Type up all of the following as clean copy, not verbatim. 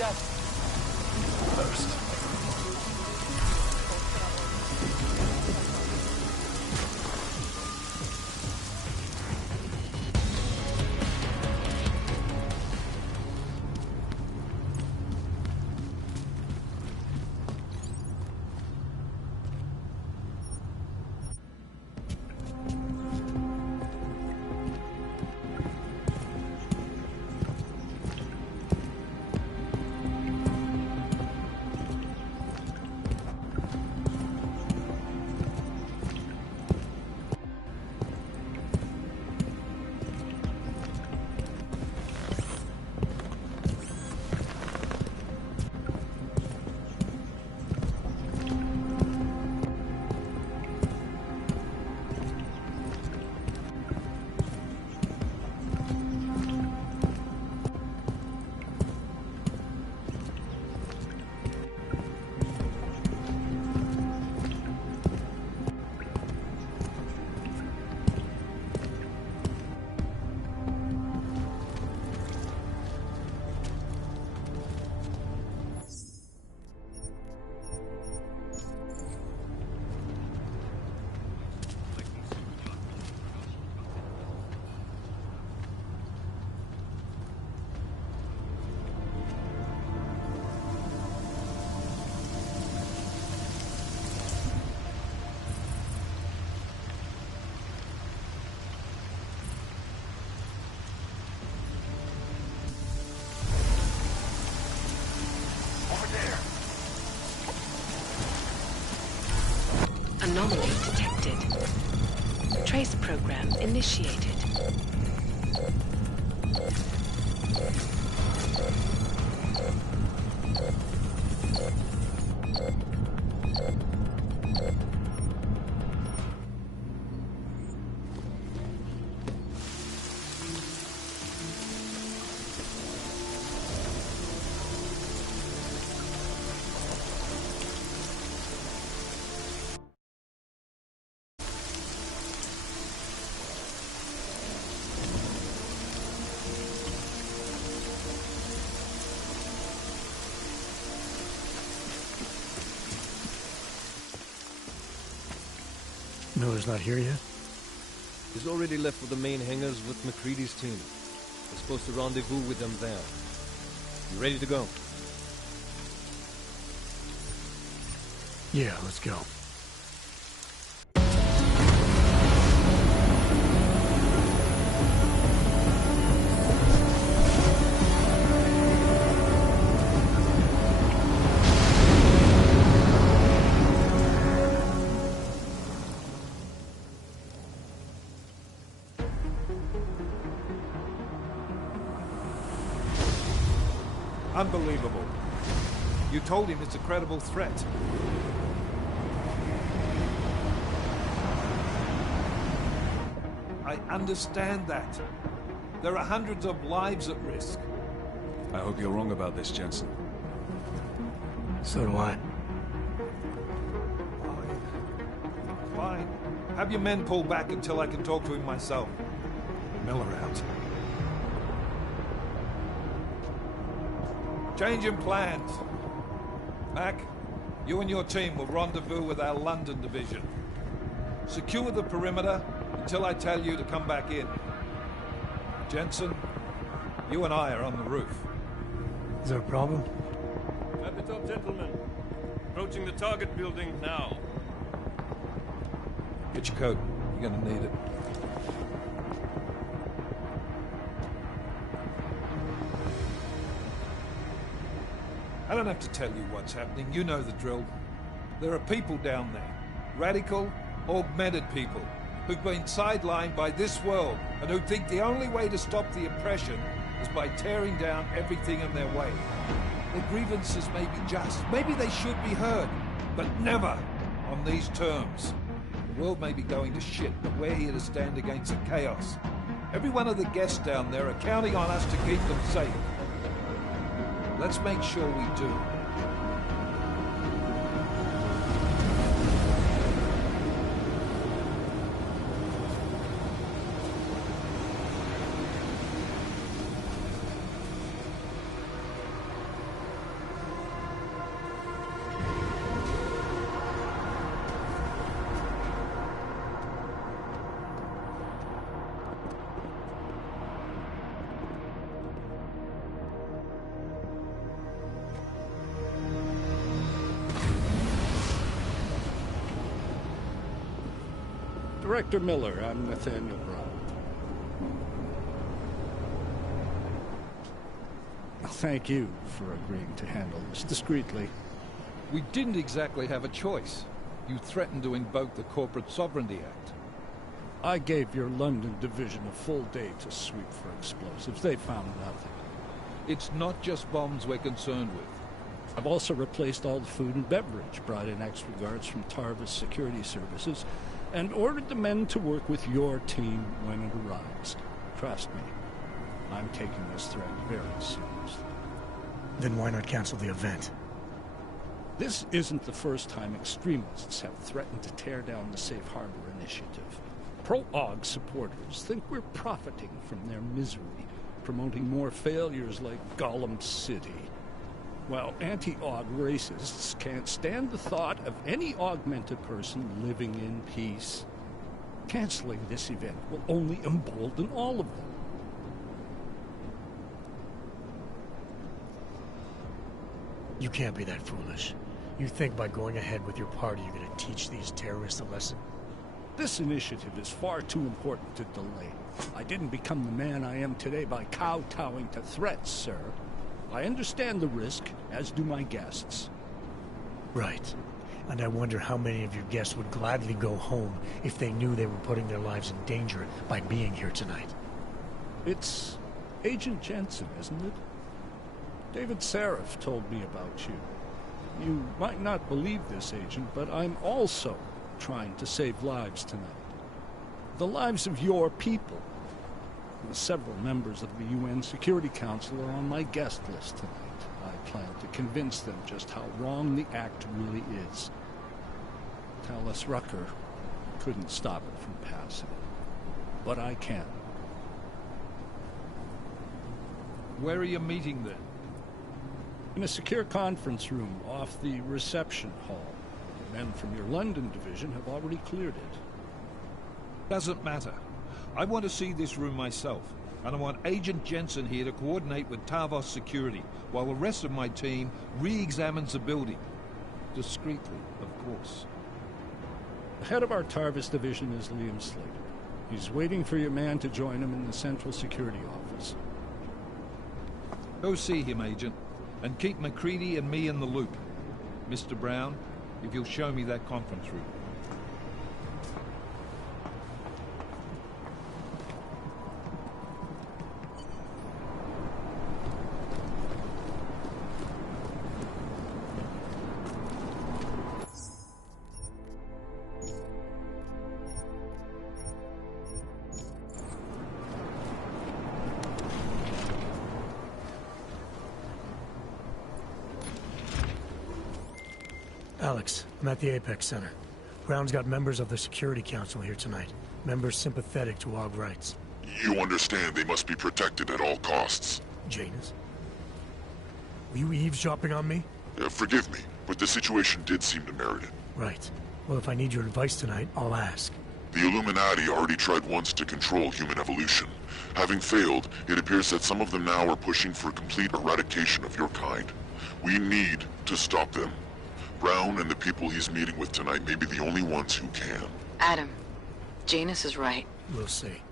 that first. Anomaly detected. Trace program initiated. Miller's not here yet? He's already left for the main hangars with McCready's team. We're supposed to rendezvous with them there. You ready to go? Yeah, let's go. Unbelievable. You told him it's a credible threat. I understand that. There are hundreds of lives at risk. I hope you're wrong about this, Jensen. So do I. Fine. Fine. Have your men pull back until I can talk to him myself. Miller out. Changing plans. Mac, you and your team will rendezvous with our London division. Secure the perimeter until I tell you to come back in. Jensen, you and I are on the roof. Is there a problem? At the top, gentlemen. Approaching the target building now. Get your coat. You're gonna need it. I don't have to tell you what's happening. You know the drill. There are people down there. Radical, augmented people who've been sidelined by this world and who think the only way to stop the oppression is by tearing down everything in their way. Their grievances may be just. Maybe they should be heard, but never on these terms. The world may be going to shit, but we're here to stand against the chaos. Every one of the guests down there are counting on us to keep them safe. Let's make sure we do. Director Miller, I'm Nathaniel Brown. Thank you for agreeing to handle this discreetly. We didn't exactly have a choice. You threatened to invoke the Corporate Sovereignty Act. I gave your London division a full day to sweep for explosives. They found nothing. It's not just bombs we're concerned with. I've also replaced all the food and beverage, brought in extra guards from Tarvis Security Services, and ordered the men to work with your team when it arrives. Trust me, I'm taking this threat very seriously. Then why not cancel the event? This isn't the first time extremists have threatened to tear down the Safe Harbor Initiative. Pro-AUG supporters think we're profiting from their misery, promoting more failures like Gollum City. While anti-AUG racists can't stand the thought of any augmented person living in peace. Canceling this event will only embolden all of them. You can't be that foolish. You think by going ahead with your party you're gonna teach these terrorists a lesson? This initiative is far too important to delay. I didn't become the man I am today by kowtowing to threats, sir. I understand the risk, as do my guests. Right. And I wonder how many of your guests would gladly go home if they knew they were putting their lives in danger by being here tonight. It's Agent Jensen, isn't it? David Seraph told me about you. You might not believe this, Agent, but I'm also trying to save lives tonight. The lives of your people. Several members of the UN Security Council are on my guest list tonight. I plan to convince them just how wrong the act really is. Tallis Rucker couldn't stop it from passing. But I can. Where are you meeting then? In a secure conference room off the reception hall. The men from your London division have already cleared it. Doesn't matter. I want to see this room myself, and I want Agent Jensen here to coordinate with Tarvos Security, while the rest of my team re-examines the building. Discreetly, of course. The head of our Tarvis division is Liam Slater. He's waiting for your man to join him in the Central Security Office. Go see him, Agent, and keep MacReady and me in the loop. Mr. Brown, if you'll show me that conference room. Alex, I'm at the Apex Center. Brown's got members of the Security Council here tonight. Members sympathetic to AUG rights. You understand they must be protected at all costs. Janus? Were you eavesdropping on me? Forgive me, but the situation did seem to merit it. Right. Well, if I need your advice tonight, I'll ask. The Illuminati already tried once to control human evolution. Having failed, it appears that some of them now are pushing for complete eradication of your kind. We need to stop them. Brown and the people he's meeting with tonight may be the only ones who can. Adam, Janus is right. We'll see.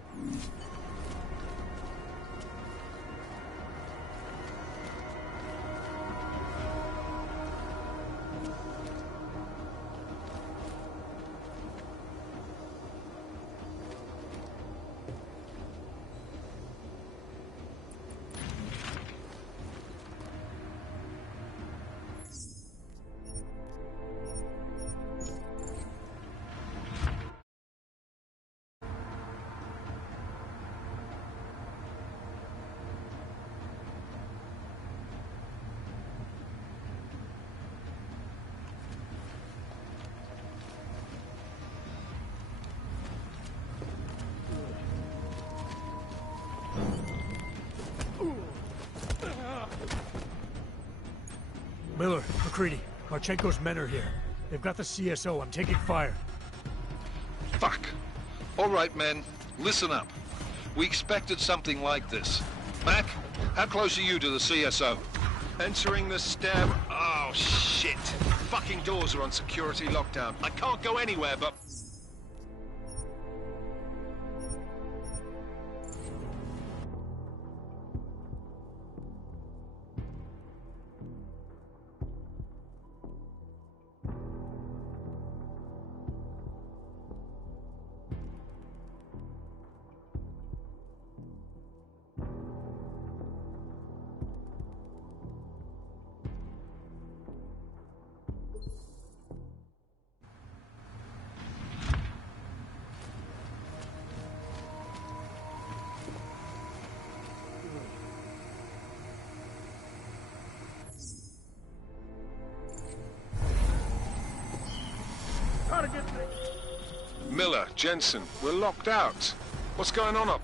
Miller, MacReady, Marchenko's men are here. They've got the CSO. I'm taking fire. Fuck. All right, men. Listen up. We expected something like this. Mac, how close are you to the CSO? Entering the stab. Oh, shit. Fucking doors are on security lockdown. I can't go anywhere, but... Miller, Jensen, we're locked out. What's going on up?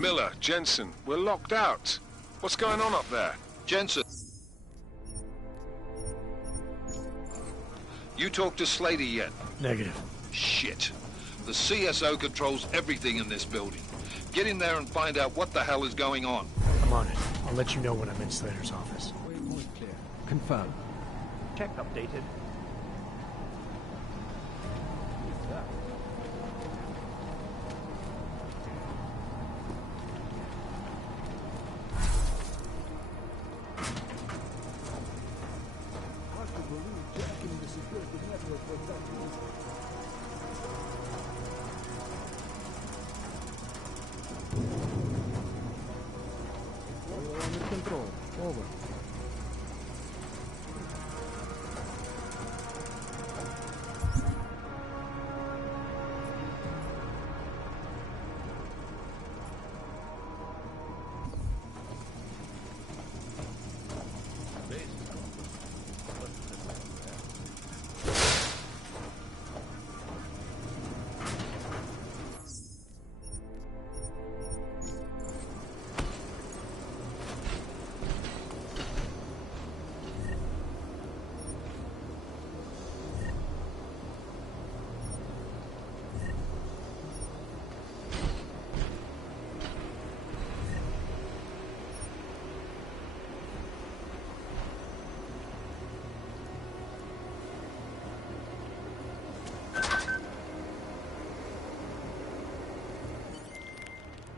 Miller, Jensen, we're locked out. What's going on up there? Jensen. You talked to Slater yet? Negative. Shit. The CSO controls everything in this building. Get in there and find out what the hell is going on. I'm on it. I'll let you know when I'm in Slater's office. Waypoint clear. Confirmed. Tech updated.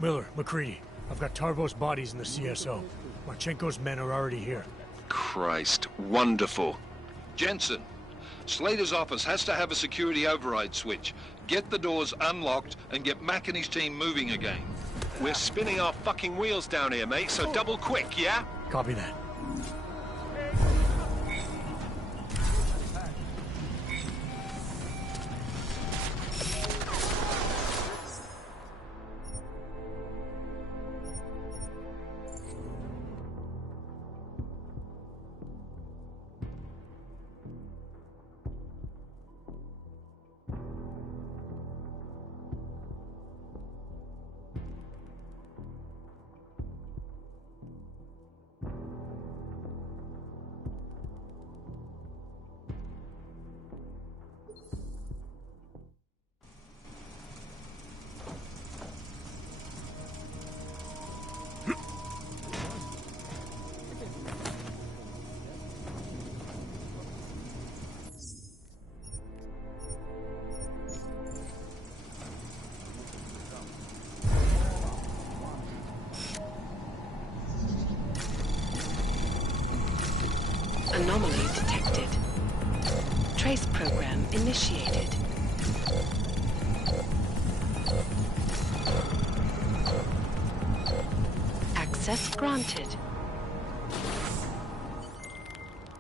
Miller, McCready, I've got Tarvo's bodies in the CSO. Marchenko's men are already here. Christ, wonderful. Jensen, Slater's office has to have a security override switch. Get the doors unlocked and get Mac and his team moving again. We're spinning our fucking wheels down here, mate, so double quick, yeah? Copy that. Anomaly detected. Trace program initiated. Access granted.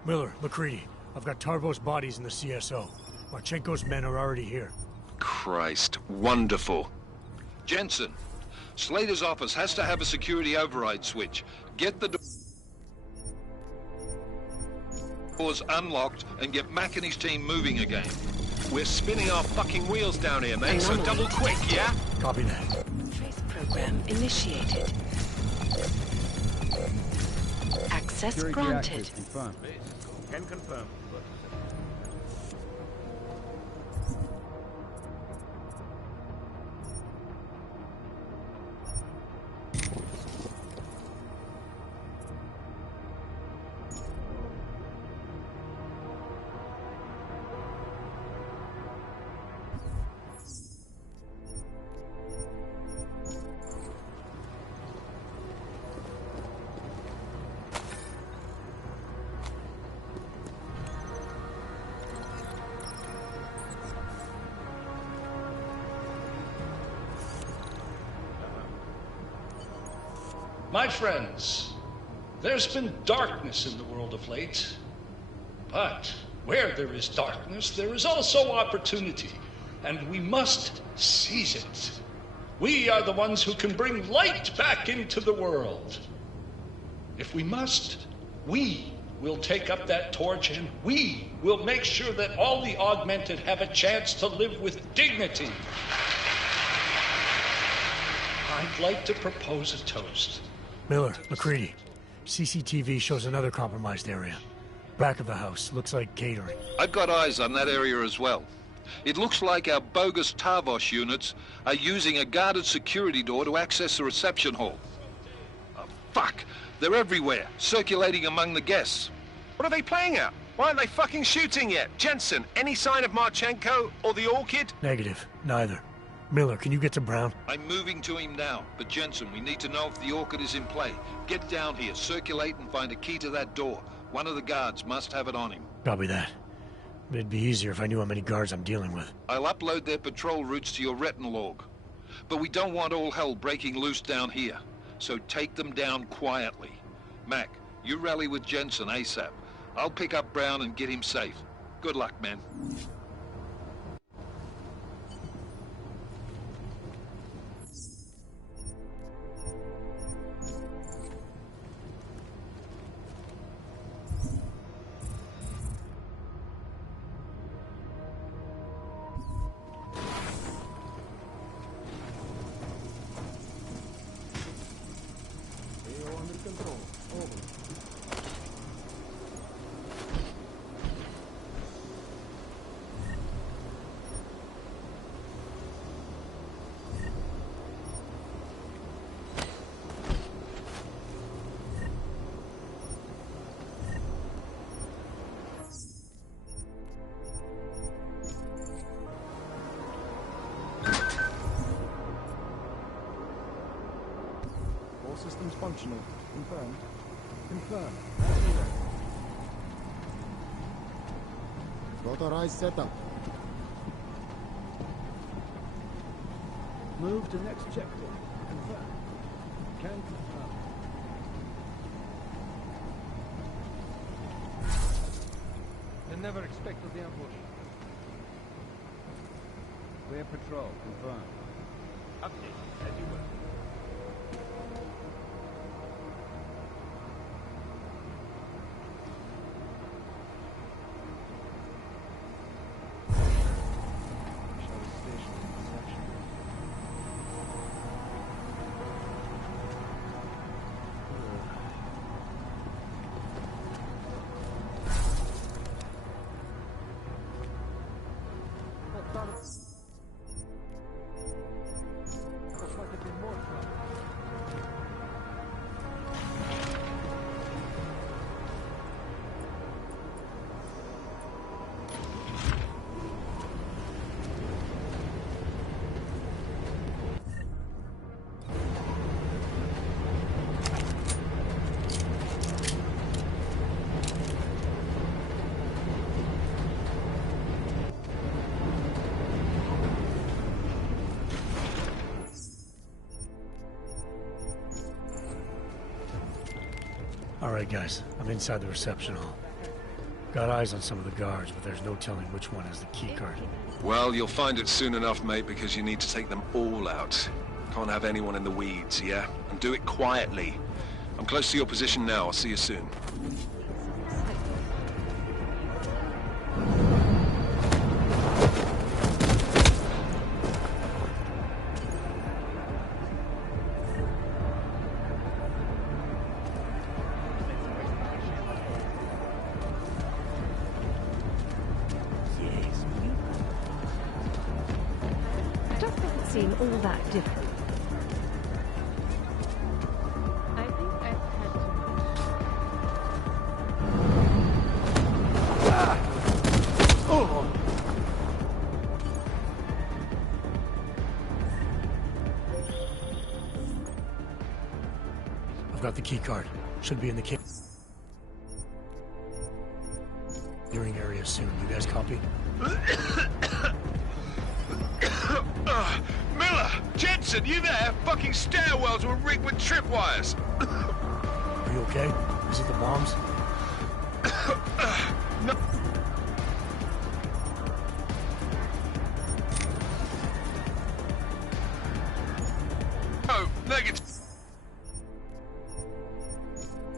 Miller, McCready, I've got Tarvo's bodies in the CSO. Marchenko's men are already here. Christ, wonderful. Jensen, Slater's office has to have a security override switch. Get the doors unlocked and get Mac and his team moving again. We're spinning our fucking wheels down here, mate, so Anomaly double quick, detected. yeah? Copy that. Trace program initiated. Access Security granted. access confirmed. Can confirm. My friends, there's been darkness in the world of late. But where there is darkness, there is also opportunity, and we must seize it. We are the ones who can bring light back into the world. If we must, we will take up that torch, and we will make sure that all the augmented have a chance to live with dignity. I'd like to propose a toast. Miller, McCready. CCTV shows another compromised area. Back of the house. Looks like catering. I've got eyes on that area as well. It looks like our bogus Tarvos units are using a guarded security door to access the reception hall. Oh, fuck! They're everywhere, circulating among the guests. What are they playing at? Why aren't they fucking shooting yet? Jensen, any sign of Marchenko or the Orchid? Negative. Neither. Miller, can you get to Brown? I'm moving to him now, but Jensen, we need to know if the Orchid is in play. Get down here, circulate and find a key to that door. One of the guards must have it on him. Copy that. It'd be easier if I knew how many guards I'm dealing with. I'll upload their patrol routes to your retinal log. But we don't want all hell breaking loose down here. So take them down quietly. Mac, you rally with Jensen ASAP. I'll pick up Brown and get him safe. Good luck, man. Systems functional. Confirmed. Confirmed. Authorized setup. Move to next checkpoint. Confirmed. Can confirm. I never expected the ambush. Clear patrol. Confirmed. Update as you were. Alright guys, I'm inside the reception hall. Got eyes on some of the guards, but there's no telling which one has the keycard. Well, you'll find it soon enough, mate, because you need to take them all out. Can't have anyone in the weeds, yeah? And do it quietly. I'm close to your position now. I'll see you soon. seem all that different. I think I've had too much. I've got the key card. Should be in the clearing area soon. You guys copy? Miller! Jensen, you there? Fucking stairwells were rigged with tripwires. Are you okay? Is it the bombs? No. Oh, negative.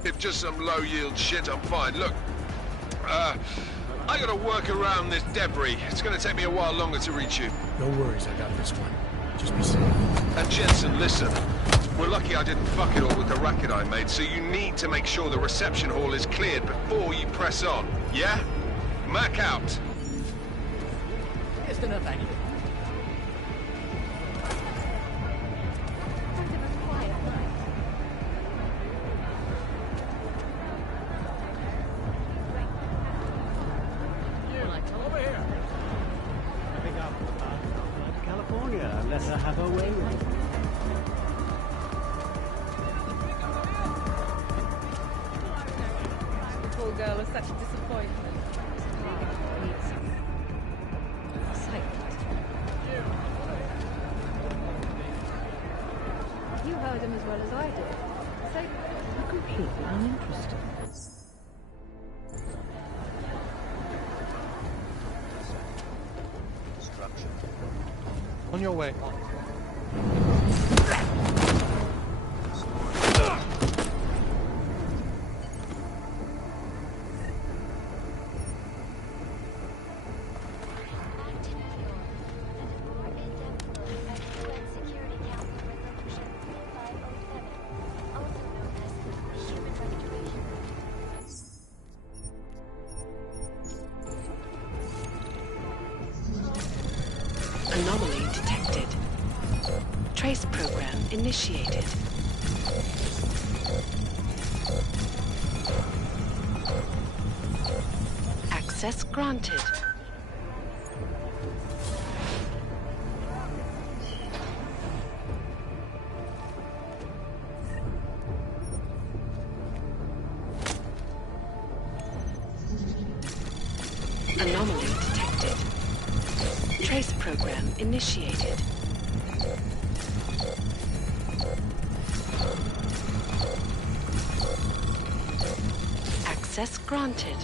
If just some low-yield shit, I'm fine. Look, I gotta work around this debris. It's gonna take me a while longer to reach you. No worries, I got this one. Just be safe. And Jensen, listen. We're lucky I didn't fuck it all with the racket I made, so you need to make sure the reception hall is cleared before you press on. Yeah? Mac out. Just enough anyway. Unless I have a way with it. The poor girl was such a disappointment. You heard him as well as I did. So you're completely uninterested. On your way. Anomaly detected. Trace program initiated. Access granted. Anomaly detected. Trace program initiated. Access granted.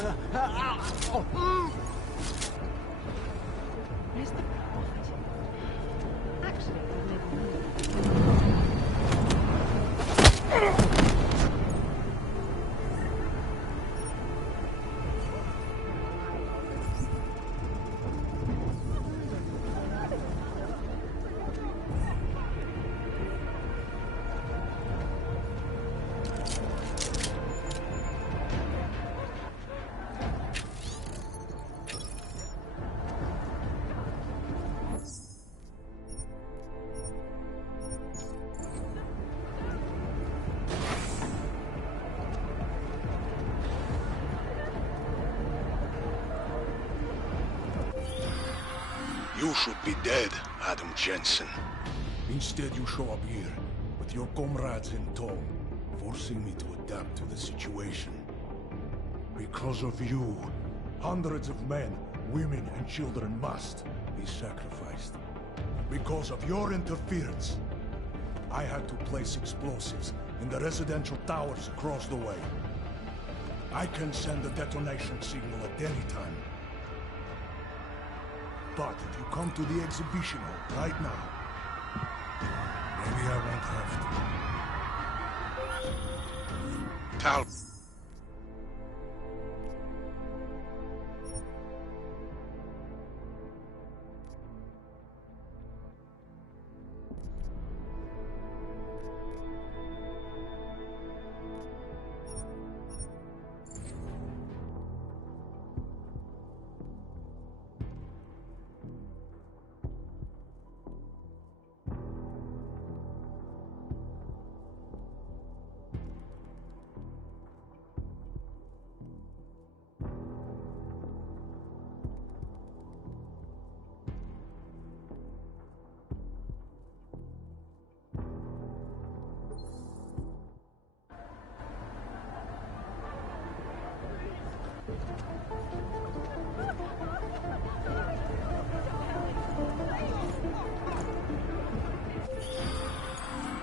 Where's the profit? Actually, You should be dead, Adam Jensen. Instead, you show up here, with your comrades in tow, forcing me to adapt to the situation. Because of you, hundreds of men, women, and children must be sacrificed. Because of your interference, I had to place explosives in the residential towers across the way. I can send a detonation signal at any time. But if you come to the exhibition hall right now, maybe I won't have to. Tal.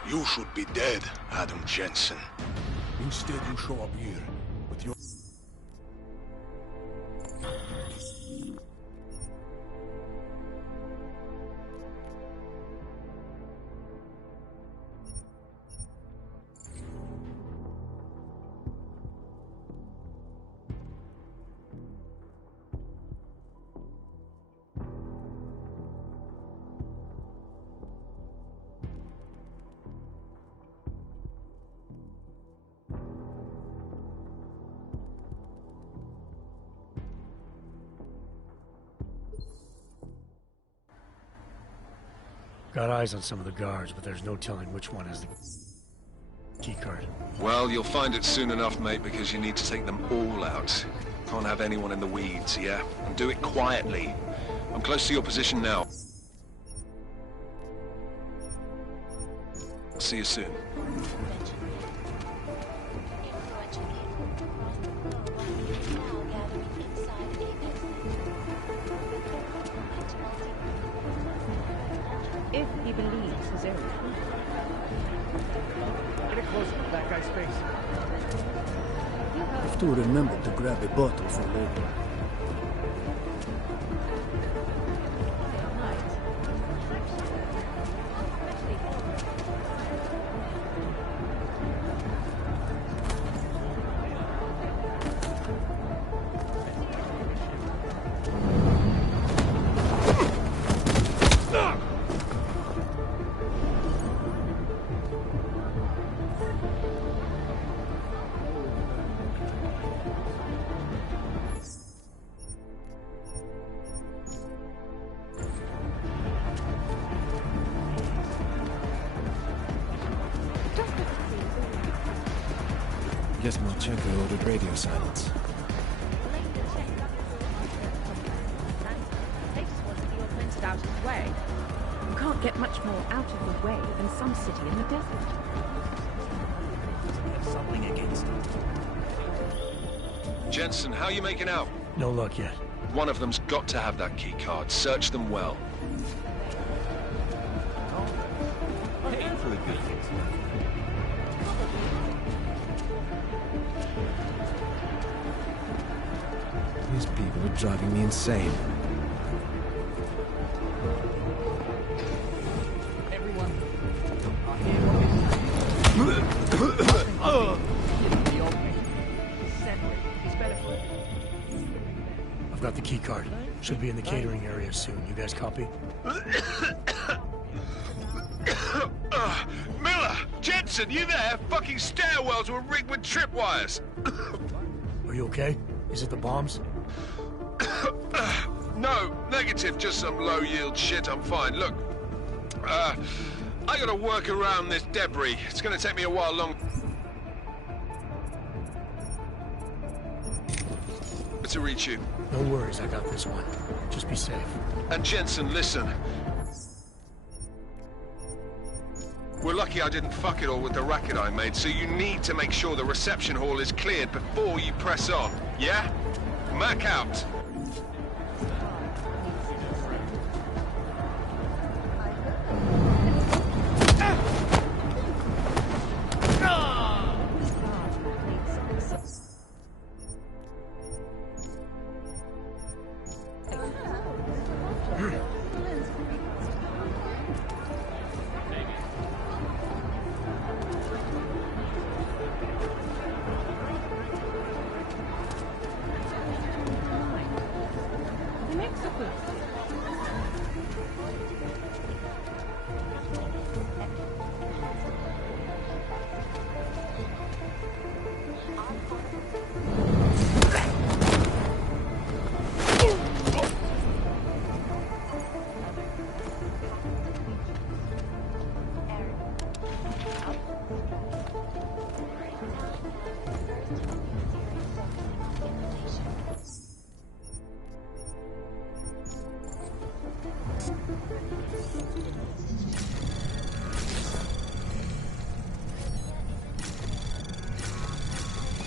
You should be dead, Adam Jensen. Instead, you show up here, with your... Got eyes on some of the guards, but there's no telling which one has the keycard. Well, you'll find it soon enough, mate, because you need to take them all out. Can't have anyone in the weeds, yeah? And do it quietly. I'm close to your position now. See you soon. if he believes his own truth. Get it closer to that guy's face. Have to remember to grab a bottle for later. Guess Marchenko ordered radio silence. Out of the way. You can't get much more out of the way than some city in the desert. We have something against it. Jensen, how are you making out? No luck yet. One of them's got to have that key card. Search them well. Painfully good. You're driving me insane. Everyone, I hear what this is. Better. I've got the key card. Should be in the catering area soon. You guys copy? Miller! Jensen, you there? Fucking stairwells were rigged with tripwires! Are you okay? Is it the bombs? No, negative, just some low-yield shit, I'm fine. Look, I gotta work around this debris. It's gonna take me a while long to reach you. No worries, I got this one. Just be safe. And Jensen, listen. We're lucky I didn't fuck it all with the racket I made, so you need to make sure the reception hall is cleared before you press on, yeah? Mac out.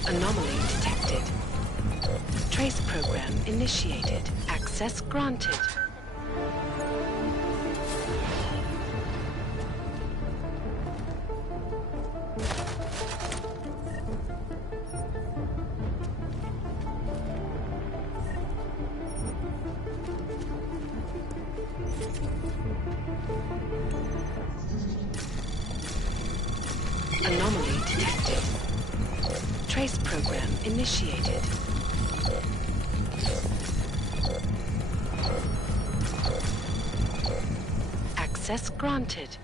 Anomaly detected. Trace program initiated. Access granted. Anomaly detected. Trace program initiated. Access granted.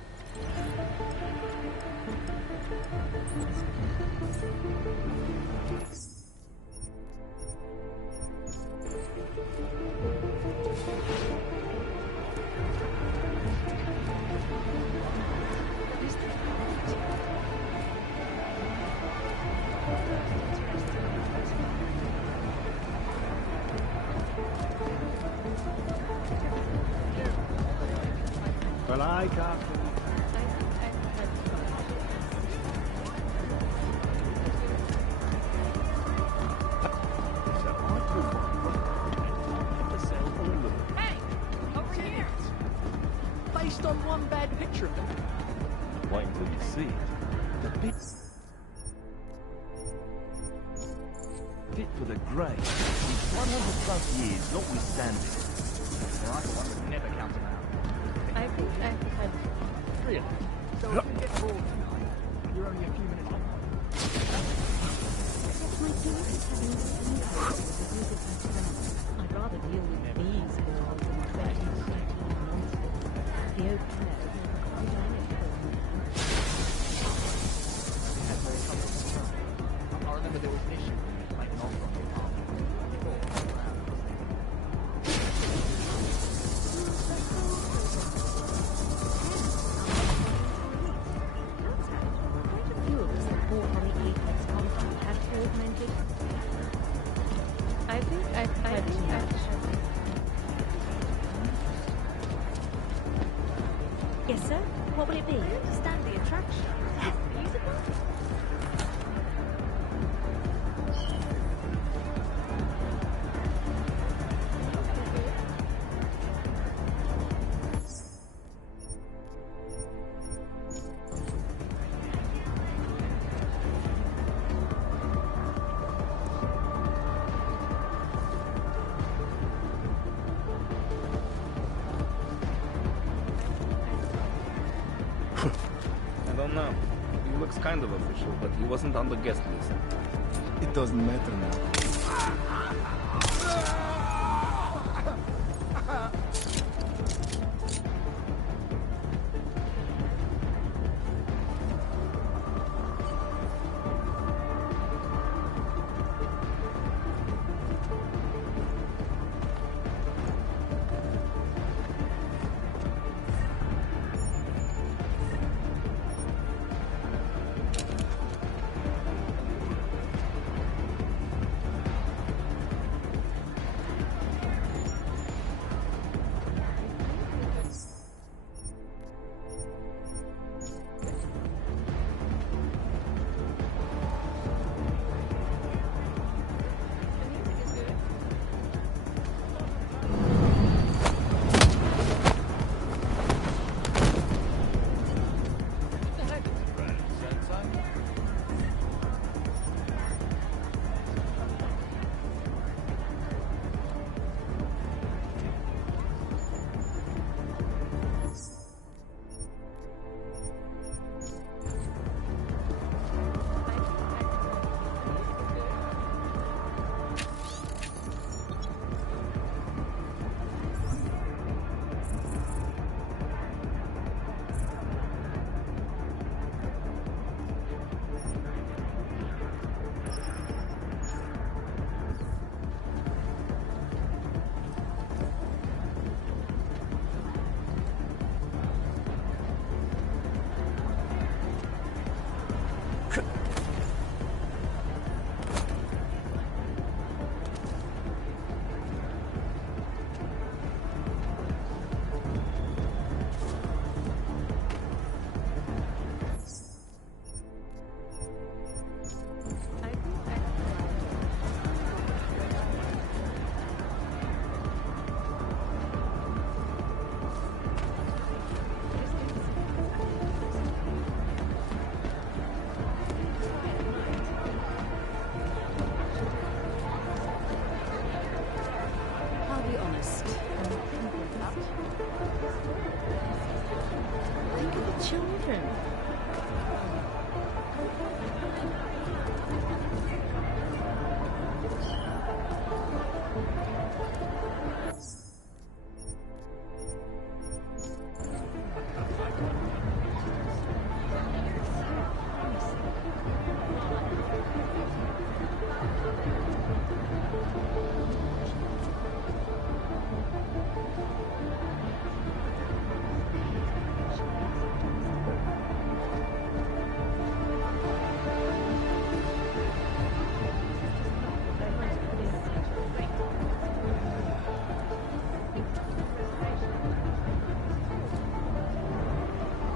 Well, I can't. Hey! Over here! Based on one bad picture of them. Wait until you see it. The bit fit for the grave. 100 plus years, notwithstanding. Right, one would never count them out. I think I had... Really? So if you get bored tonight, you're only a few minutes late. My team is having the same problem with the music festival. I'd rather deal with these girls than 2013 monsters. The open air is never quite dynamic for me. I remember there was an issue like an offer on the apartment. I think I've had too much. Yes, sir? What will it be? I understand the attraction. Is it musical? looks kind of official, but he wasn't on the guest list. It doesn't matter now.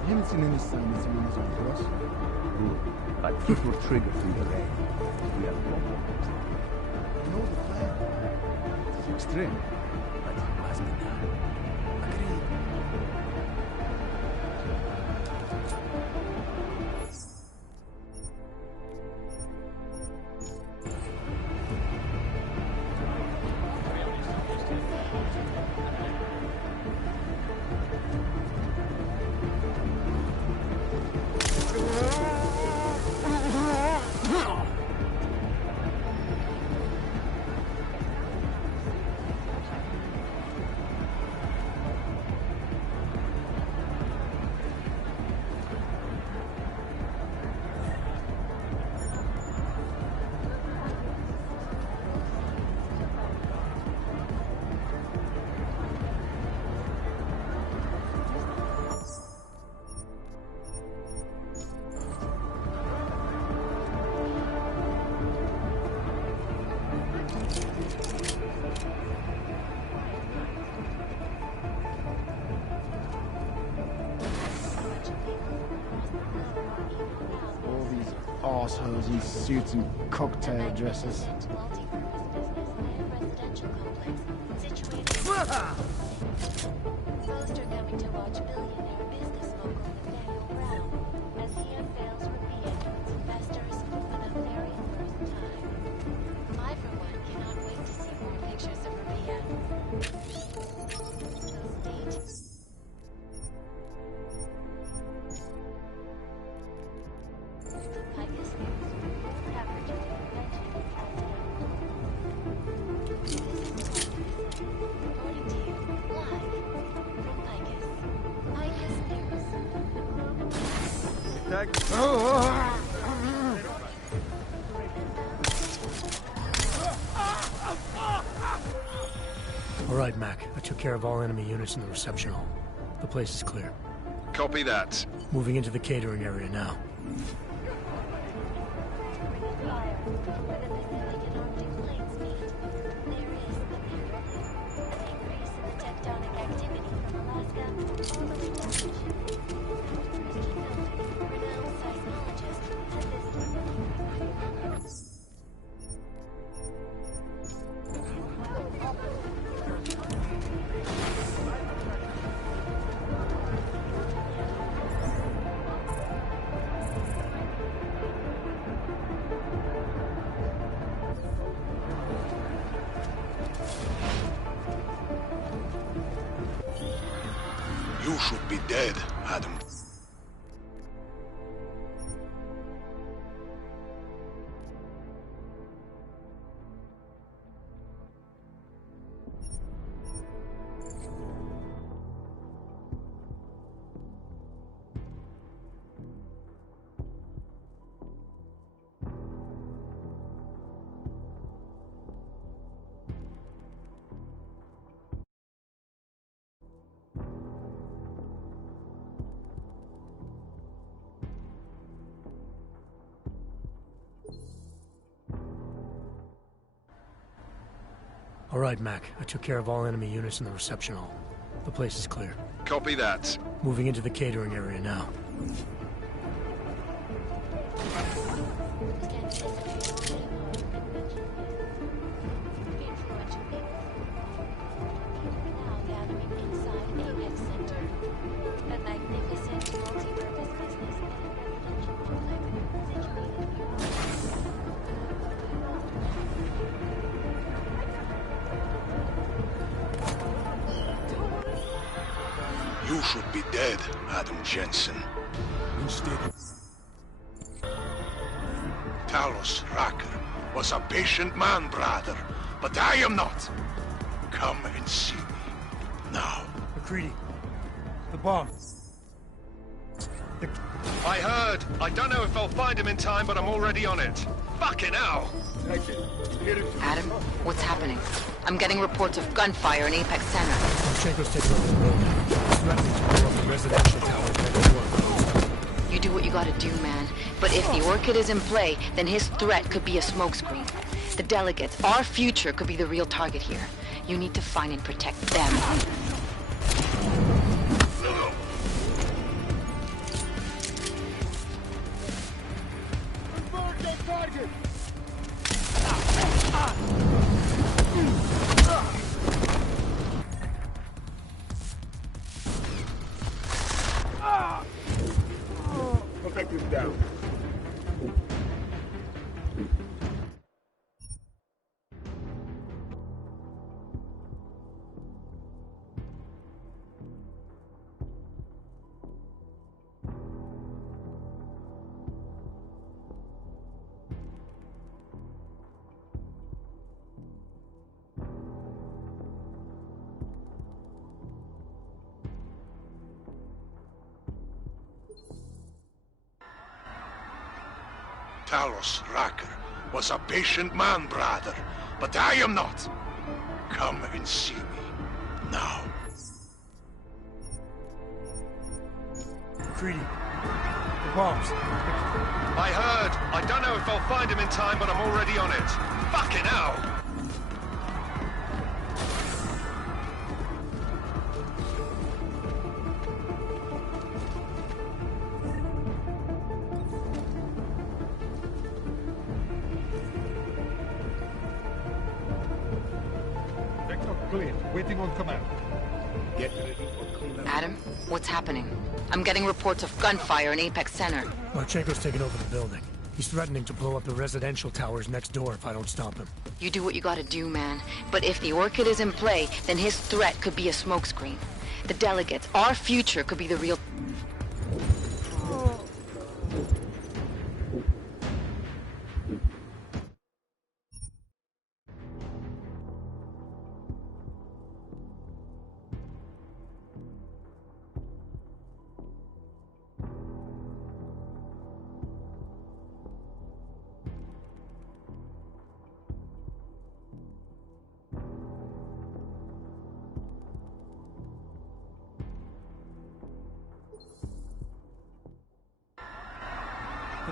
I haven't seen any signs of humans on us. Good. But it will trigger through the rain. We have problems. I know the plan. It's extreme. But it must be done. Agreed. Assholes in suits and cocktail dresses. Most are coming to watch billionaire business mogul Nathaniel Brown as he unveils Rabia to its investors for the very first time. I, for one, cannot wait to see more pictures of Rabia. Tag. All right, Mac. I took care of all enemy units in the reception hall. The place is clear. Copy that. Moving into the catering area now. You should be dead, Adam. All right, Mac. I took care of all enemy units in the reception hall. The place is clear. Copy that. Moving into the catering area now. You should be dead, Adam Jensen. Instead, Talos Racker was a patient man, brother, but I am not. Come and see me. Now. McCready. The bomb. I heard. I don't know if I'll find him in time, but I'm already on it. Fucking hell! Adam, what's happening? I'm getting reports of gunfire in Apex Center. Marchenko's taking over the building. He's threatening to blow up the residential towers next door. You do what you gotta do, man. But if the Orchid is in play, then his threat could be a smokescreen. The delegates, our future, could be the real target here. You need to find and protect them. Effective down. Talos Racker was a patient man, brother, but I am not. Come and see me. Now. McCready. The bombs. I heard. I don't know if I'll find him in time, but I'm already on it. Fucking hell! Clear. Waiting on command. Get ready for cleanup. Adam, what's happening? I'm getting reports of gunfire in Apex Center. Marchenko's taking over the building. He's threatening to blow up the residential towers next door if I don't stop him. You do what you gotta do, man. But if the Orchid is in play, then his threat could be a smokescreen. The delegates, our future, could be the real...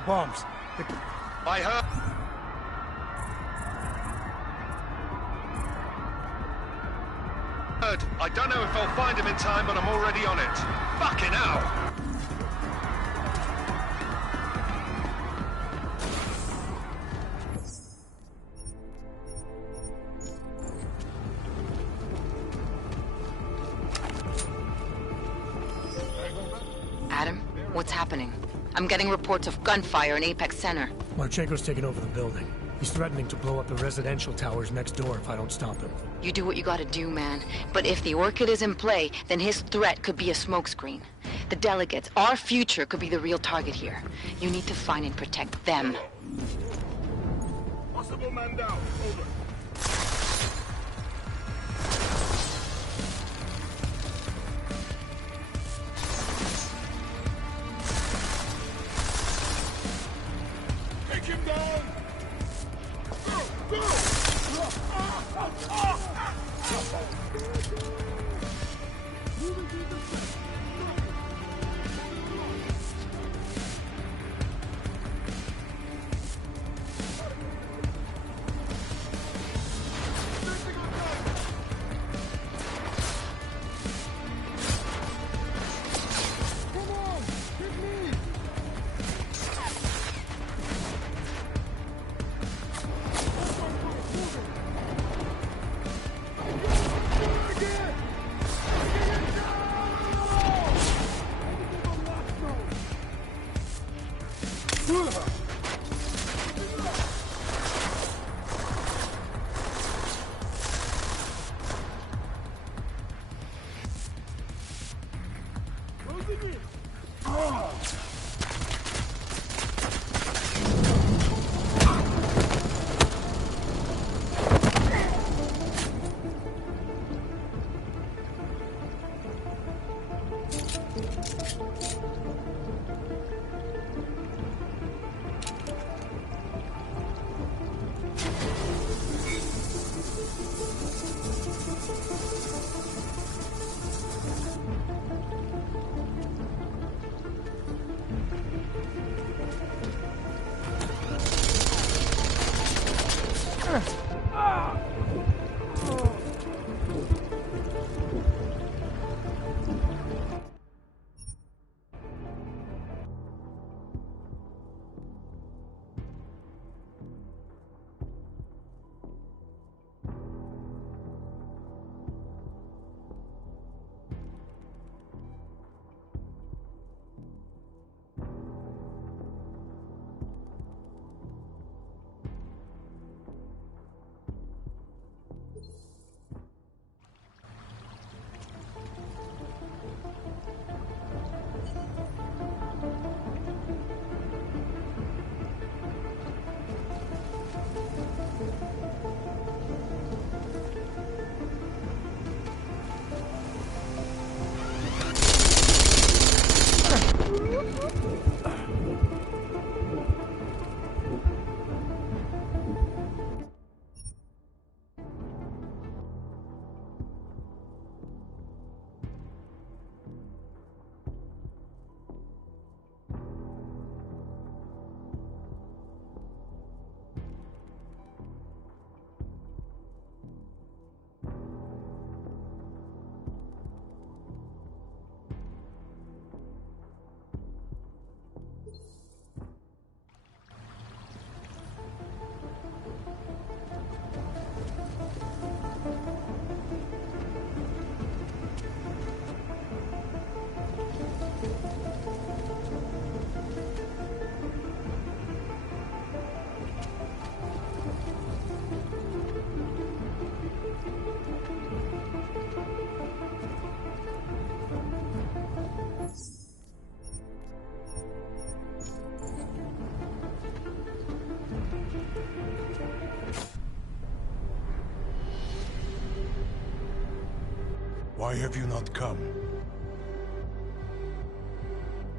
bombs. I heard... I don't know if I'll find him in time, but I'm already on it. Fucking hell! Adam, what's happening? I'm getting reports of gunfire in Apex Center. Marchenko's taken over the building. He's threatening to blow up the residential towers next door if I don't stop him. You do what you gotta do, man. But if the Orchid is in play, then his threat could be a smokescreen. The delegates, our future, could be the real target here. You need to find and protect them. Possible man down. Over. Take him down! Go! Why have you not come?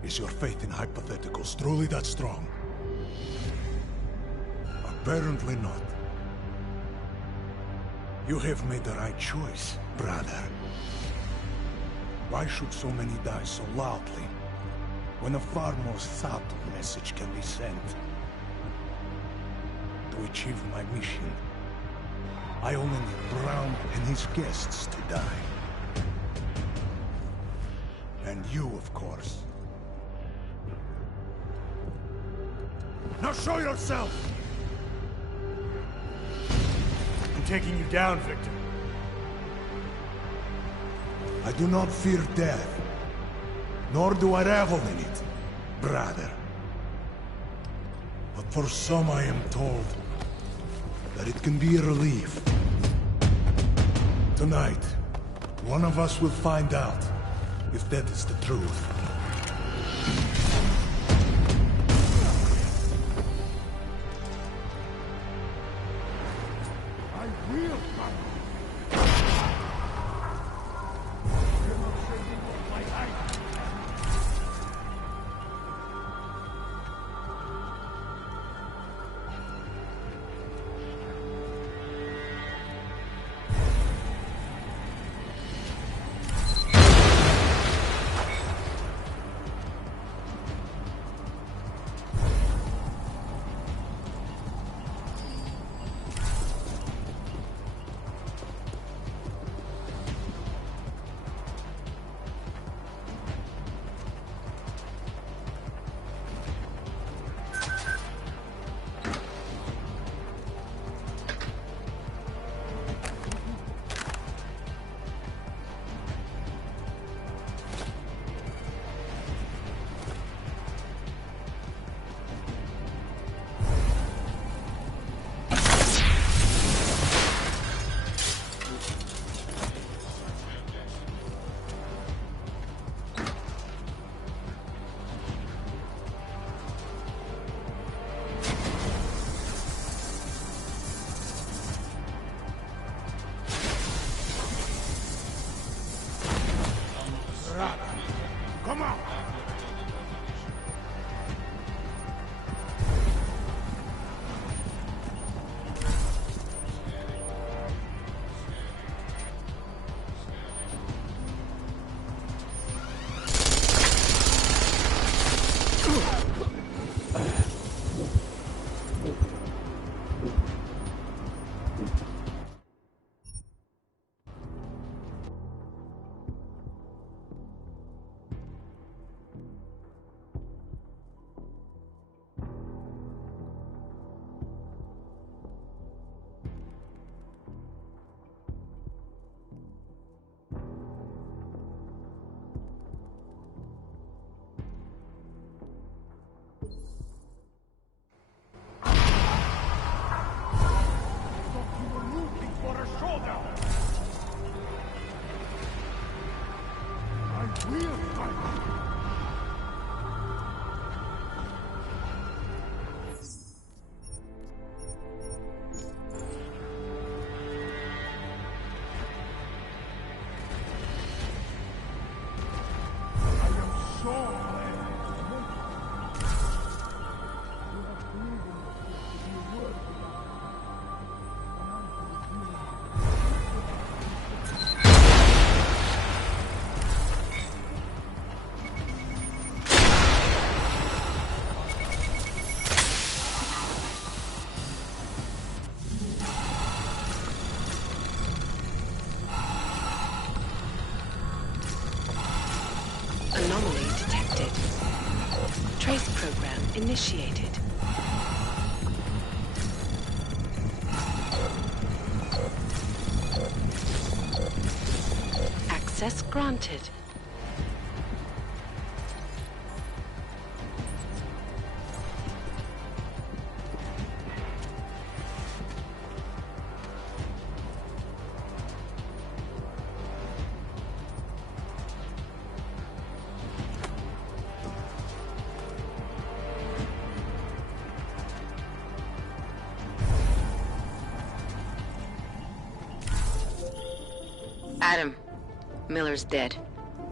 Is your faith in hypotheticals truly that strong? Apparently not. You have made the right choice, brother. Why should so many die so loudly? when a far more subtle message can be sent. To achieve my mission, I only need Brown and his guests to die. And you, of course. Now show yourself! I'm taking you down, Victor. I do not fear death, nor do I revel in it, brother. But for some I am told that it can be a relief. Tonight, one of us will find out if that is the truth. I will find you. Come on! Anomaly detected. Trace program initiated. Access granted. Adam, Miller's dead.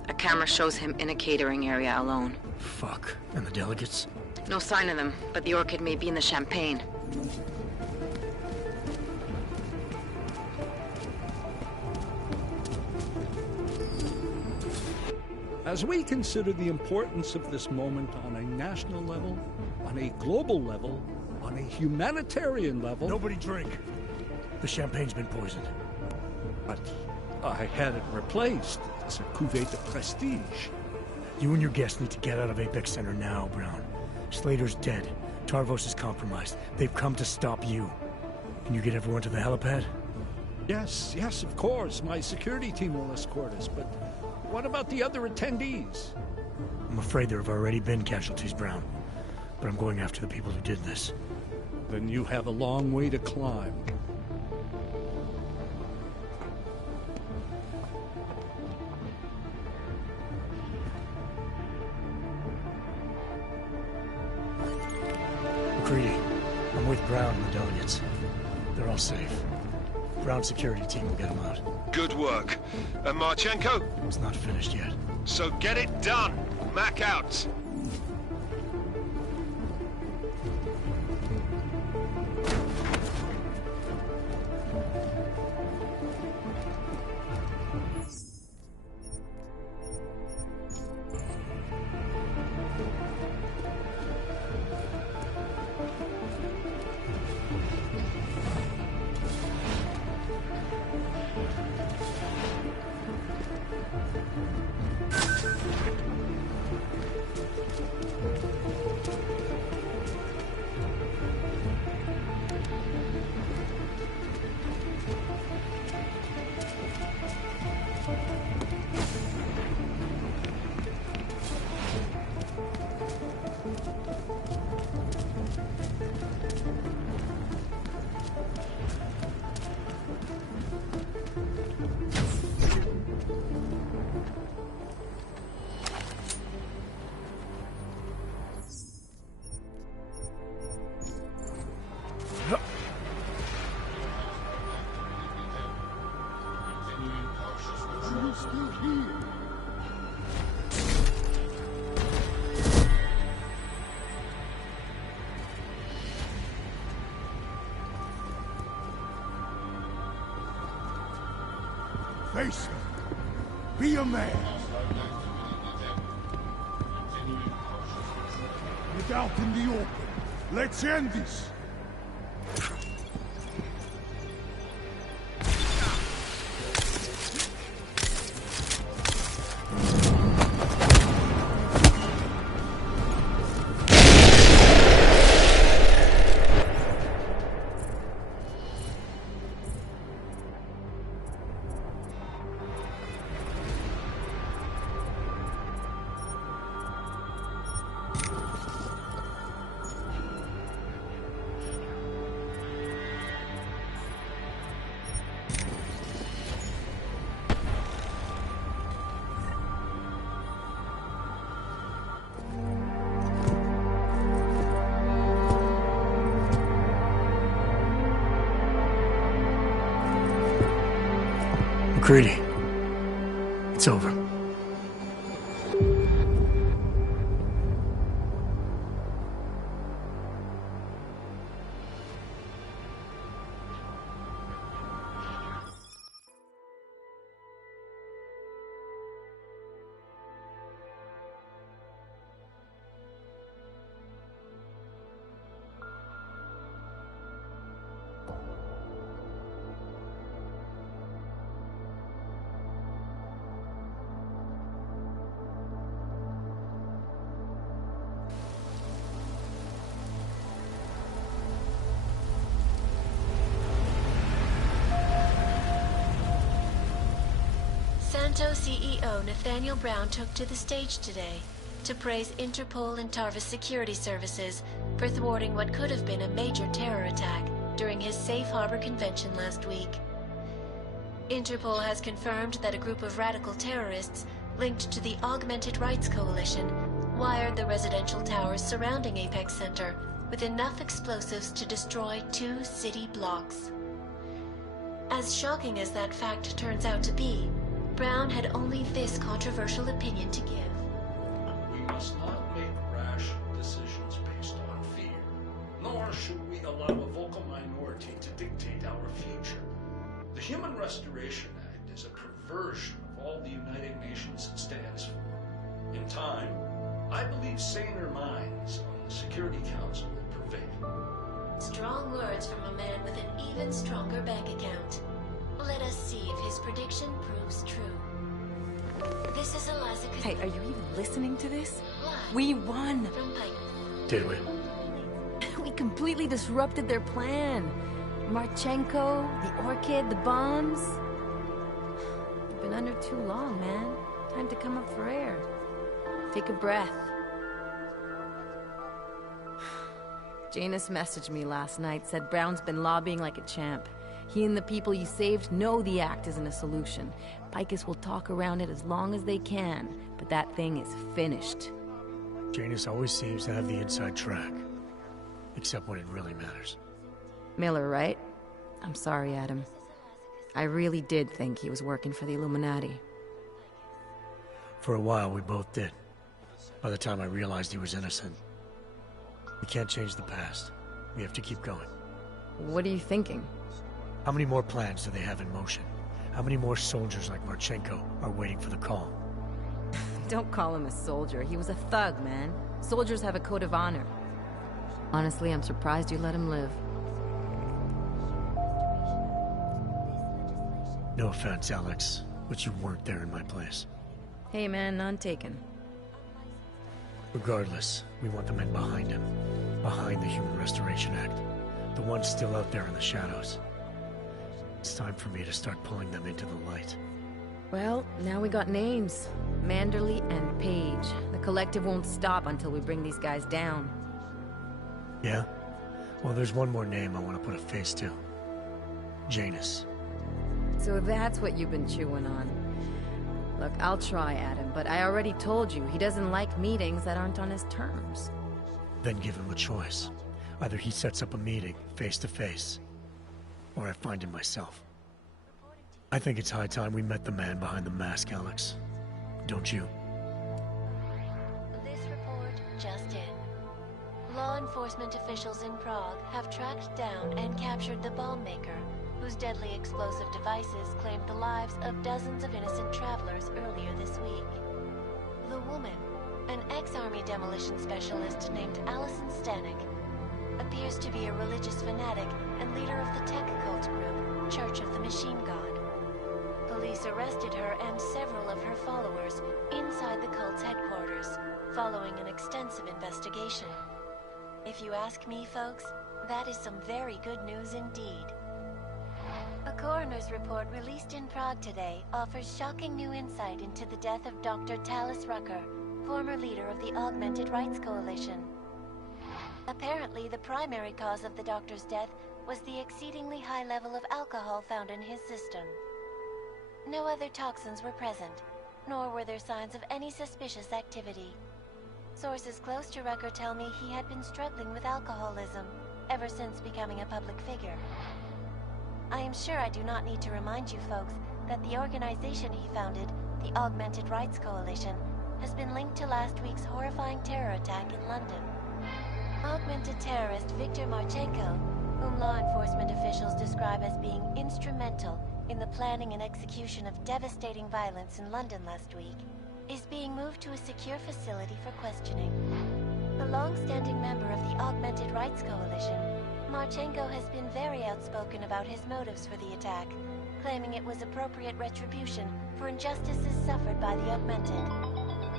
A camera shows him in a catering area alone. Fuck. And the delegates? No sign of them, but the Orchid may be in the champagne. As we consider the importance of this moment on a national level, on a global level, on a humanitarian level... Nobody drink. The champagne's been poisoned. But I had it replaced. It's a cuvée de prestige. You and your guests need to get out of Apex Center now, Brown. Slater's dead. Tarvos is compromised. They've come to stop you. Can you get everyone to the helipad? Yes, of course. My security team will escort us, but what about the other attendees? I'm afraid there have already been casualties, Brown. But I'm going after the people who did this. Then you have a long way to climb. McCready, I'm with Brown and the delegates. They're all safe. Brown's security team will get them out. Good work. And Marchenko? It's not finished yet. So get it done. Mac out. Face him. Be a man. Get out in the open. Let's end this. McCready, it's over. Santo CEO Nathaniel Brown took to the stage today to praise Interpol and Tarvis security services for thwarting what could have been a major terror attack during his Safe Harbor convention last week. Interpol has confirmed that a group of radical terrorists linked to the Augmented Rights Coalition wired the residential towers surrounding Apex Center with enough explosives to destroy 2 city blocks. As shocking as that fact turns out to be, Brown had only this controversial opinion to give. We must not make rash decisions based on fear, nor should we allow a vocal minority to dictate our future. The Human Restoration Act is a perversion of all the United Nations stands for. In time, I believe saner minds on the Security Council will prevail. Strong words from a man with an even stronger bank account. Let us see if his prediction proves true. This is Eliza. Hey, are you even listening to this? We won! Did we? We completely disrupted their plan. Marchenko, the Orchid, the bombs. You've been under too long, man. Time to come up for air. Take a breath. Janus messaged me last night, said Brown's been lobbying like a champ. He and the people you saved know the act isn't a solution. Picus will talk around it as long as they can, but that thing is finished. Janus always seems to have the inside track. Except when it really matters. Miller, right? I'm sorry, Adam. I really did think he was working for the Illuminati. For a while, we both did. By the time I realized he was innocent. We can't change the past. We have to keep going. What are you thinking? How many more plans do they have in motion? How many more soldiers like Marchenko are waiting for the call? Don't call him a soldier. He was a thug, man. Soldiers have a code of honor. Honestly, I'm surprised you let him live. No offense, Alex, but you weren't there in my place. Hey, man, none taken. Regardless, we want the men behind him. Behind the Human Restoration Act. The ones still out there in the shadows. It's time for me to start pulling them into the light. Well, now we got names. Manderley and Page. The collective won't stop until we bring these guys down. Yeah? Well, there's one more name I want to put a face to. Janus. So that's what you've been chewing on. Look, I'll try, Adam, but I already told you he doesn't like meetings that aren't on his terms. Then give him a choice. Either he sets up a meeting, face to face, or I find him myself. I think it's high time we met the man behind the mask, Alex. Don't you? This report just in. Law enforcement officials in Prague have tracked down and captured the bomb maker, whose deadly explosive devices claimed the lives of dozens of innocent travelers earlier this week. The woman, an ex-army demolition specialist named Allison Stanek, appears to be a religious fanatic and leader of the tech cult group, Church of the Machine God. Police arrested her and several of her followers inside the cult's headquarters, following an extensive investigation. If you ask me, folks, that is some very good news indeed. A coroner's report released in Prague today offers shocking new insight into the death of Dr. Talis Rucker, former leader of the Augmented Rights Coalition. Apparently, the primary cause of the doctor's death was the exceedingly high level of alcohol found in his system. No other toxins were present, nor were there signs of any suspicious activity. Sources close to Rucker tell me he had been struggling with alcoholism ever since becoming a public figure. I am sure I do not need to remind you folks that the organization he founded, the Augmented Rights Coalition, has been linked to last week's horrifying terror attack in London. Augmented terrorist Viktor Marchenko, whom law enforcement officials describe as being instrumental in the planning and execution of devastating violence in London last week, is being moved to a secure facility for questioning. A long-standing member of the Augmented Rights Coalition, Marchenko has been very outspoken about his motives for the attack, claiming it was appropriate retribution for injustices suffered by the Augmented.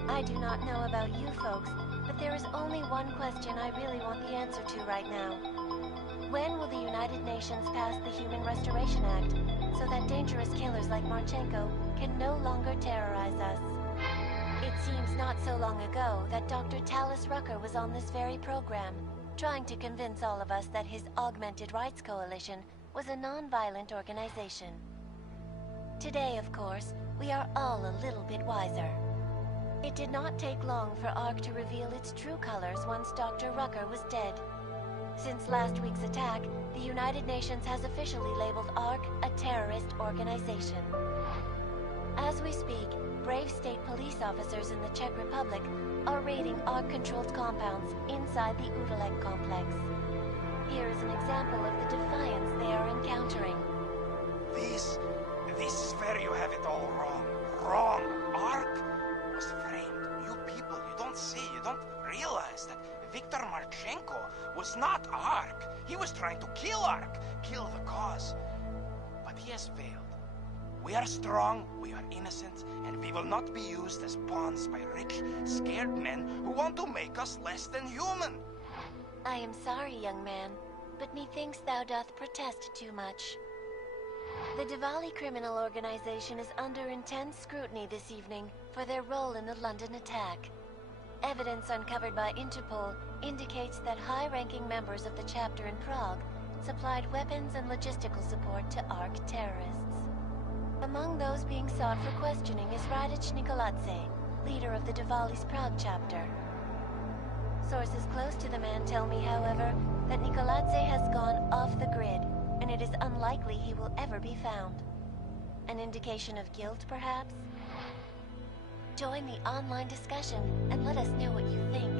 I do not know about you folks, but there is only one question I really want the answer to right now. When will the United Nations pass the Human Restoration Act so that dangerous killers like Marchenko can no longer terrorize us? It seems not so long ago that Dr. Talis Rucker was on this very program, trying to convince all of us that his Augmented Rights Coalition was a non-violent organization. Today, of course, we are all a little bit wiser. It did not take long for ARC to reveal its true colors once Dr. Rucker was dead. Since last week's attack, the United Nations has officially labeled ARC a terrorist organization. As we speak, brave state police officers in the Czech Republic are raiding ARC-controlled compounds inside the Udalek complex. Here is an example of the defiance they are encountering. This is where you have it all wrong. Wrong. ARC was framed. You He was trying to kill Ark, kill the cause. But he has failed. We are strong, we are innocent, and we will not be used as pawns by rich, scared men who want to make us less than human. I am sorry, young man, but methinks thou doth protest too much. The Diwali criminal organization is under intense scrutiny this evening for their role in the London attack. Evidence uncovered by Interpol indicates that high-ranking members of the chapter in Prague supplied weapons and logistical support to ARC terrorists. Among those being sought for questioning is Radic Nikoladze, leader of the Diwali's Prague chapter. Sources close to the man tell me, however, that Nikoladze has gone off the grid, and it is unlikely he will ever be found. An indication of guilt, perhaps? Join the online discussion and let us know what you think.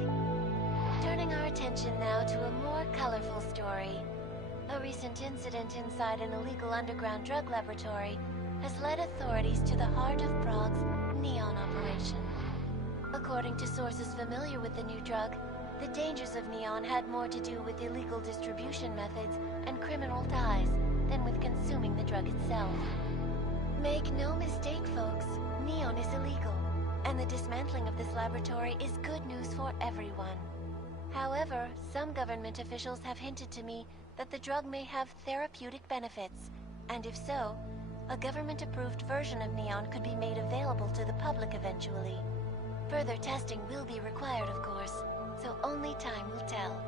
Turning our attention now to a more colorful story. A recent incident inside an illegal underground drug laboratory has led authorities to the heart of Prague's Neon operation. According to sources familiar with the new drug, the dangers of Neon had more to do with illegal distribution methods and criminal ties than with consuming the drug itself. Make no mistake, folks, Neon is illegal, and the dismantling of this laboratory is good news for everyone. However, some government officials have hinted to me that the drug may have therapeutic benefits, and if so, a government-approved version of Neon could be made available to the public eventually. Further testing will be required, of course, so only time will tell.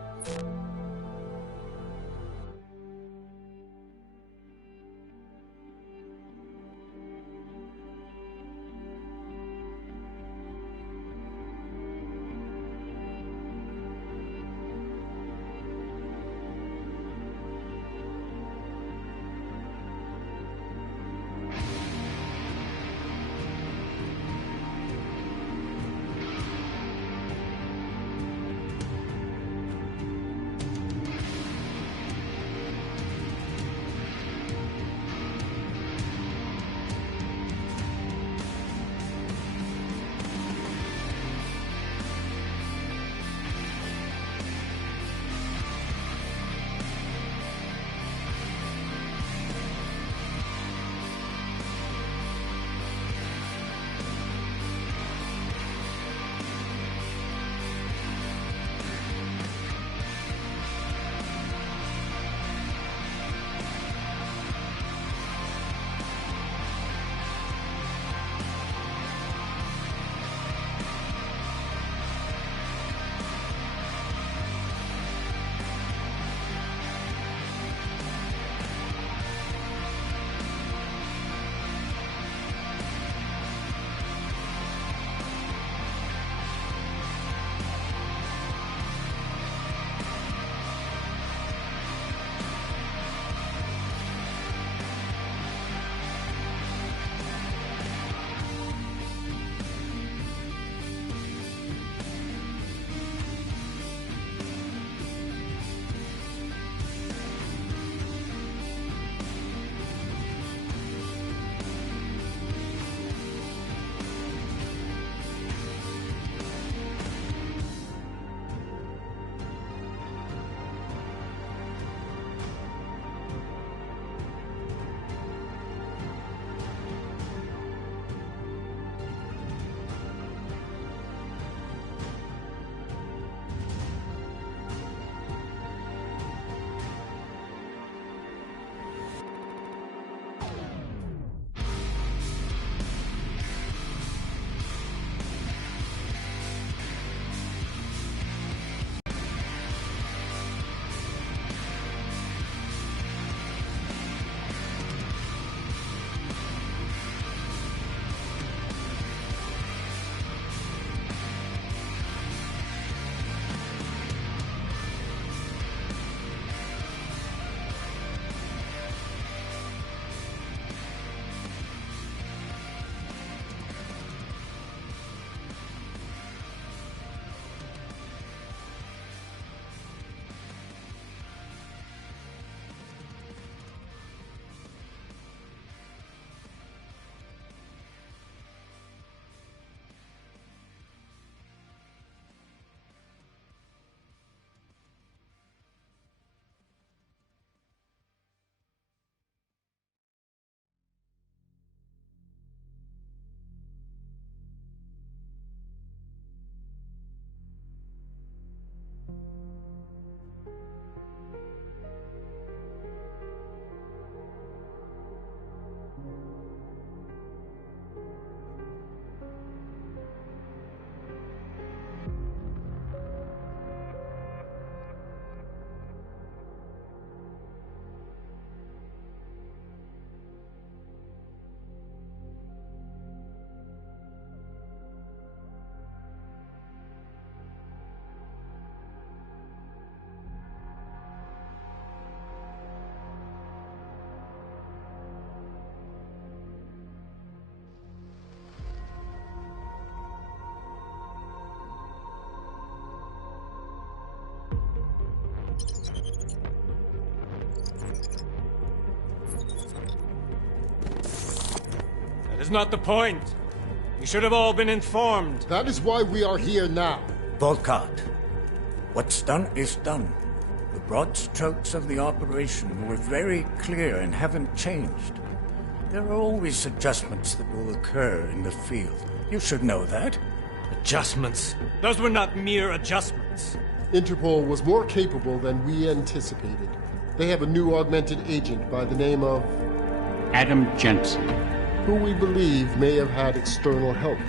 That is not the point. You should have all been informed. That is why we are here now. Volkart, what's done is done. The broad strokes of the operation were very clear and haven't changed. There are always adjustments that will occur in the field. You should know that. Adjustments? Those were not mere adjustments. Interpol was more capable than we anticipated. They have a new augmented agent by the name of... Adam Jensen. Who we believe may have had external help.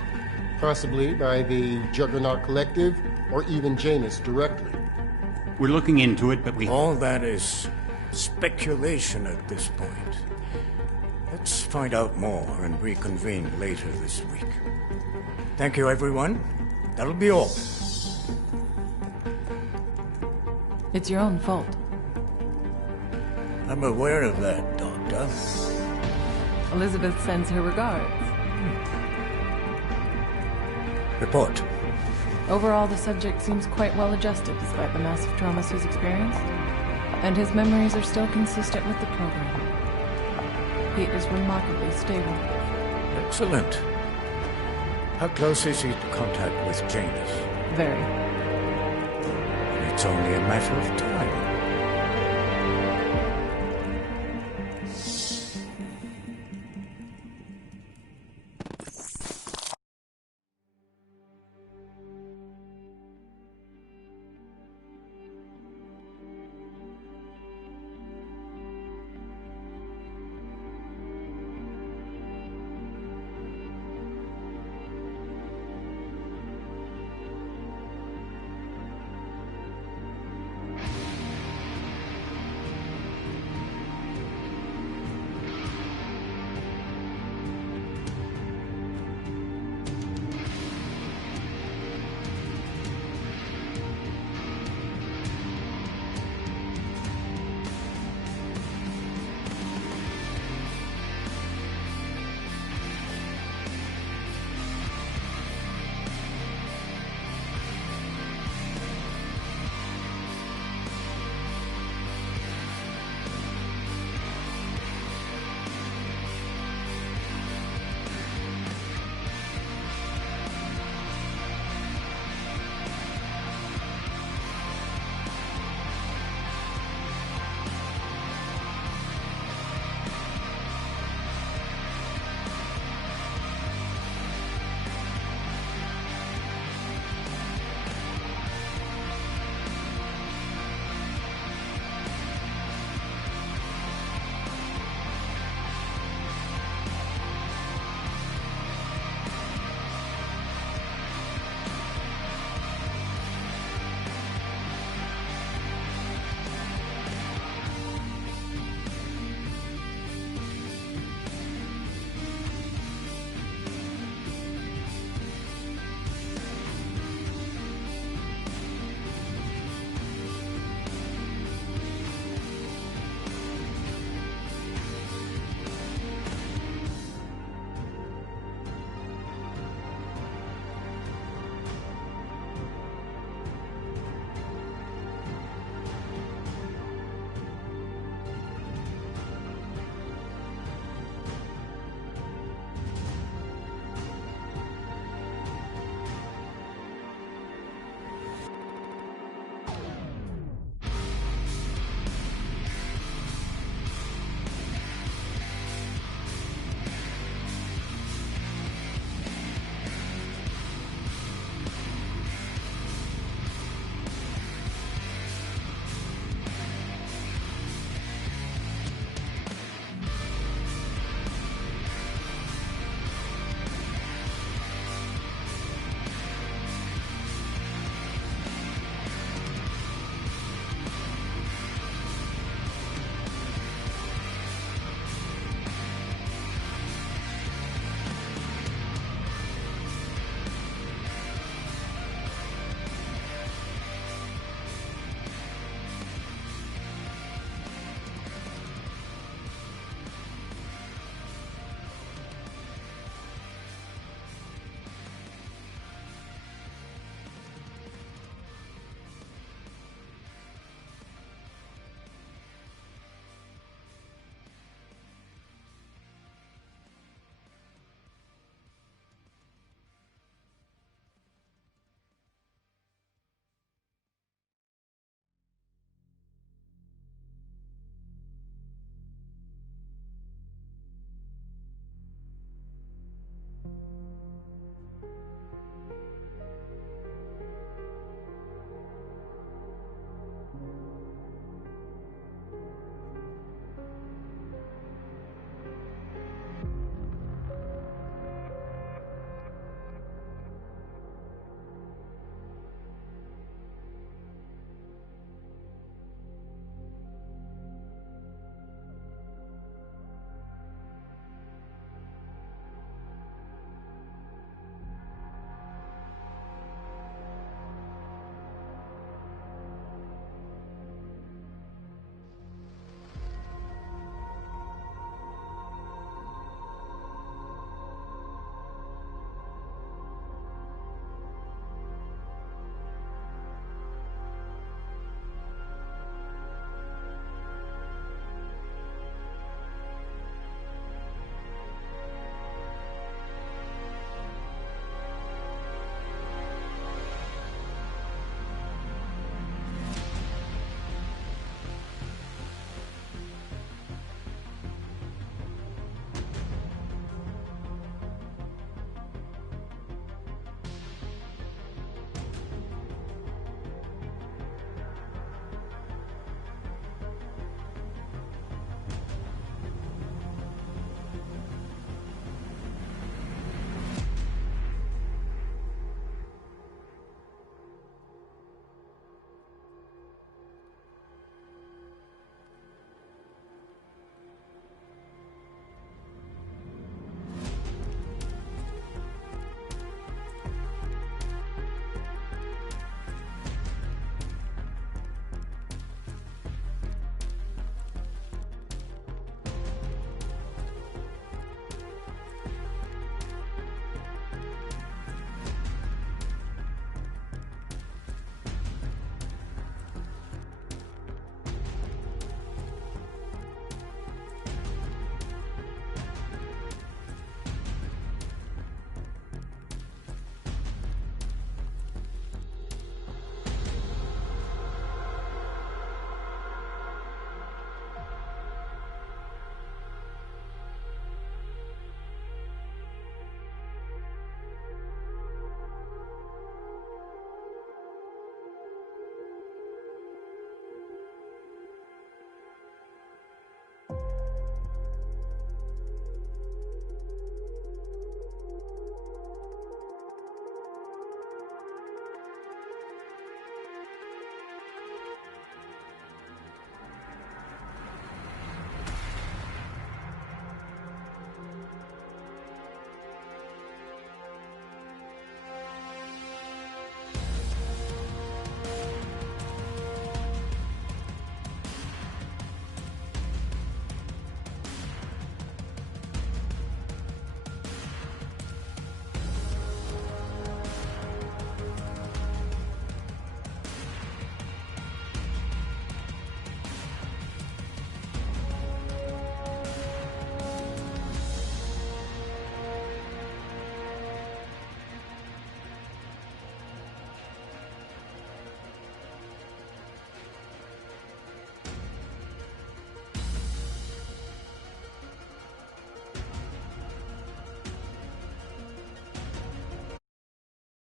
Possibly by the Juggernaut Collective, or even Janus directly. We're looking into it, but we... All that is speculation at this point. Let's find out more and reconvene later this week. Thank you, everyone. That'll be all. It's your own fault. I'm aware of that, Doctor. Elizabeth sends her regards. Report. Overall, the subject seems quite well adjusted despite the massive traumas he's experienced. And his memories are still consistent with the program. He is remarkably stable. Excellent. How close is he to contact with Janus? Very. It's only a matter of time.